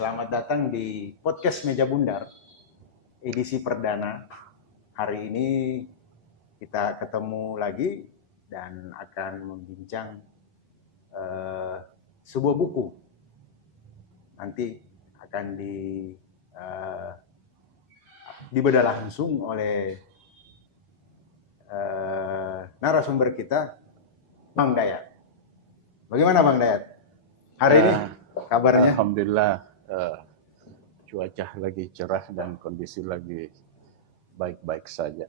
Selamat datang di podcast Meja Bundar, edisi perdana. Hari ini kita ketemu lagi dan akan membincang sebuah buku. Nanti akan dibedah langsung oleh narasumber kita, Bang Dayat. Bagaimana Bang Dayat? Hari ini kabarnya? Alhamdulillah, cuaca lagi cerah dan kondisi lagi baik-baik saja.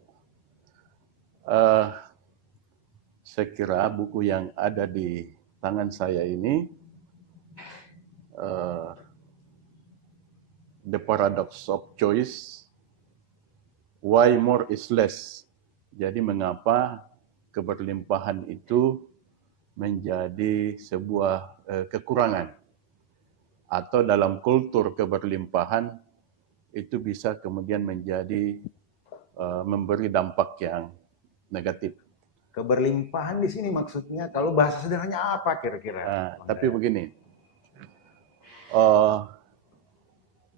Saya kira buku yang ada di tangan saya ini, The Paradox of Choice, Why More is Less. Jadi mengapa keberlimpahan itu menjadi sebuah kekurangan, atau dalam kultur keberlimpahan itu bisa kemudian menjadi memberi dampak yang negatif. Keberlimpahan di sini maksudnya kalau bahasa sederhananya apa kira-kira? Tapi begini,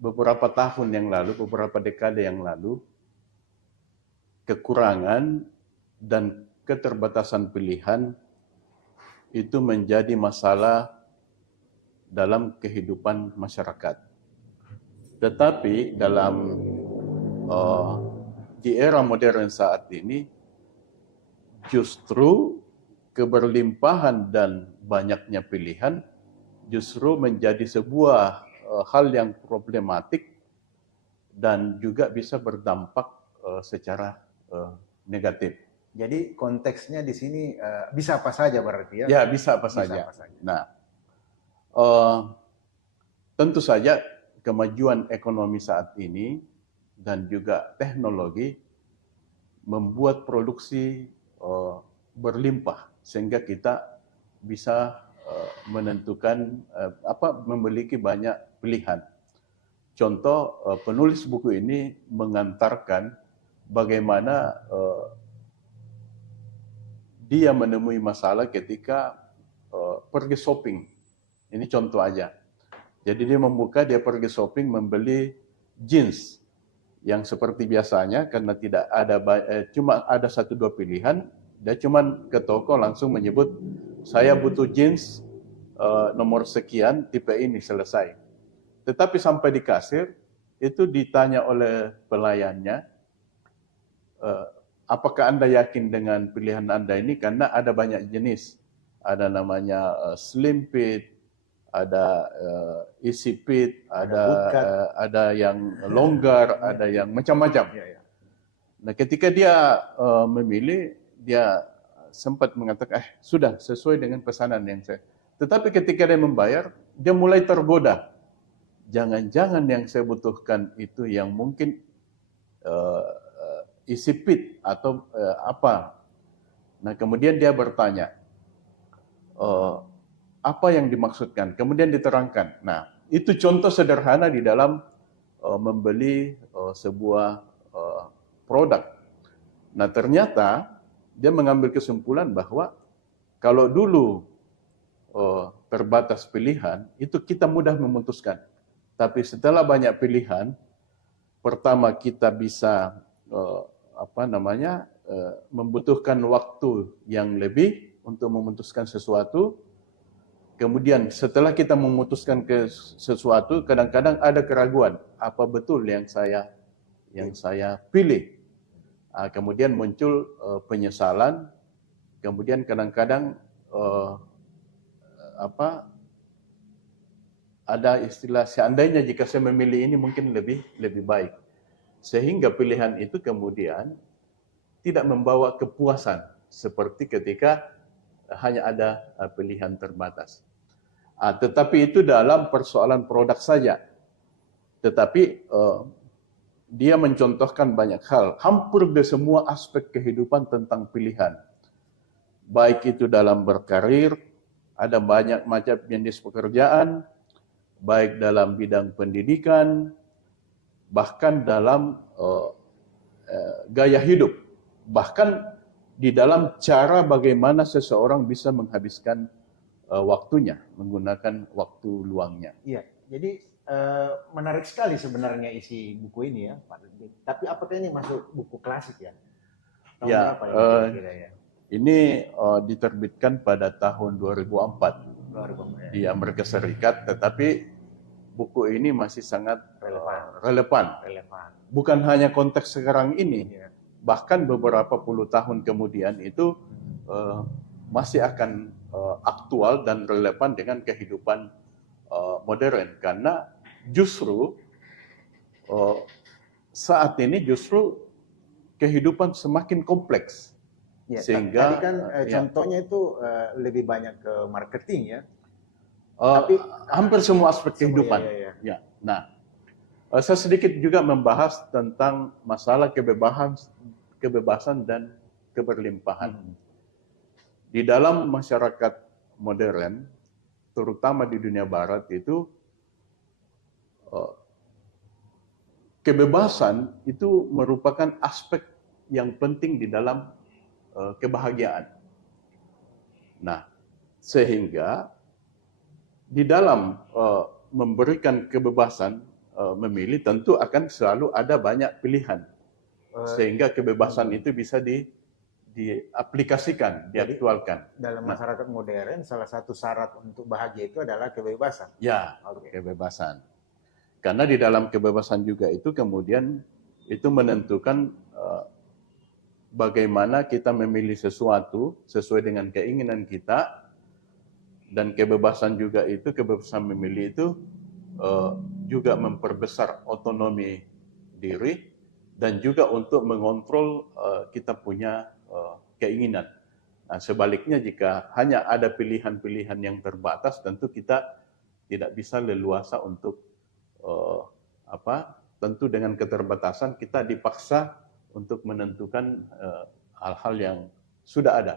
beberapa tahun yang lalu, beberapa dekade yang lalu, kekurangan dan keterbatasan pilihan itu menjadi masalah dalam kehidupan masyarakat. Tetapi di era modern saat ini, justru keberlimpahan dan banyaknya pilihan justru menjadi sebuah hal yang problematik dan juga bisa berdampak secara negatif. Jadi konteksnya di sini bisa apa saja berarti ya? Ya, bisa apa saja. Nah, tentu saja kemajuan ekonomi saat ini dan juga teknologi membuat produksi berlimpah sehingga kita bisa menentukan memiliki banyak pilihan. Contoh, penulis buku ini mengantarkan bagaimana dia menemui masalah ketika pergi shopping. Ini contoh aja. Jadi dia pergi shopping membeli jeans yang seperti biasanya karena tidak ada cuma ada 1-2 pilihan, dia cuma ke toko langsung menyebut saya butuh jeans nomor sekian tipe ini, selesai. Tetapi sampai di kasir itu ditanya oleh pelayannya, apakah Anda yakin dengan pilihan Anda ini, karena ada banyak jenis. Ada namanya slim fit, ada easy fit, ada yang longgar, ada yang macam-macam. Nah, ketika dia memilih, dia sempat mengatakan, sudah sesuai dengan pesanan yang saya. Tetapi ketika dia membayar, dia mulai tergoda. Jangan-jangan yang saya butuhkan itu yang mungkin easy fit atau apa. Nah, kemudian dia bertanya, apa yang dimaksudkan? Kemudian diterangkan. Nah, itu contoh sederhana di dalam membeli sebuah produk. Nah, ternyata dia mengambil kesimpulan bahwa kalau dulu terbatas pilihan, itu kita mudah memutuskan. Tapi setelah banyak pilihan, pertama kita bisa membutuhkan waktu yang lebih untuk memutuskan sesuatu. Kemudian setelah kita memutuskan sesuatu, kadang-kadang ada keraguan, apa betul yang saya pilih. Kemudian muncul penyesalan, kemudian kadang-kadang ada istilah, seandainya jika saya memilih ini mungkin lebih baik. Sehingga pilihan itu kemudian tidak membawa kepuasan seperti ketika hanya ada pilihan terbatas. Tetapi itu dalam persoalan produk saja. Tetapi dia mencontohkan banyak hal. Hampir di semua aspek kehidupan tentang pilihan. Baik itu dalam berkarir, ada banyak macam jenis pekerjaan, baik dalam bidang pendidikan, bahkan dalam gaya hidup, bahkan di dalam cara bagaimana seseorang bisa menghabiskan waktunya, menggunakan waktu luangnya. Iya, jadi Menarik sekali sebenarnya isi buku ini ya, Pak. Tapi apakah ini masuk buku klasik ya? Tahun Ya, berapa ini kira-kira ya? ini diterbitkan pada tahun 2004 Luar biasa. di Amerika Serikat, tetapi buku ini masih sangat relevan. Bukan hanya konteks sekarang ini, Iya. bahkan beberapa puluh tahun kemudian itu masih akan aktual dan relevan dengan kehidupan modern, karena justru saat ini justru kehidupan semakin kompleks. Ya, Sehingga tadi kan ya, contohnya itu lebih banyak ke marketing ya. tapi hampir semua aspek kehidupan. Ya. Ya. Nah, saya sedikit juga membahas tentang masalah kebebasan dan keberlimpahan. Di dalam masyarakat modern, terutama di dunia barat itu, kebebasan itu merupakan aspek yang penting di dalam kebahagiaan. Nah, sehingga di dalam memberikan kebebasan memilih, tentu akan selalu ada banyak pilihan. Sehingga kebebasan itu bisa diaplikasikan, diaktualkan. Dalam masyarakat modern, salah satu syarat untuk bahagia itu adalah kebebasan. Ya, kebebasan. Karena di dalam kebebasan juga itu kemudian itu menentukan bagaimana kita memilih sesuatu sesuai dengan keinginan kita, dan kebebasan juga itu, kebebasan memilih itu juga memperbesar otonomi diri dan juga untuk mengontrol kita punya keinginan. Nah, sebaliknya jika hanya ada pilihan-pilihan yang terbatas, tentu kita tidak bisa leluasa untuk tentu dengan keterbatasan kita dipaksa untuk menentukan hal-hal yang sudah ada.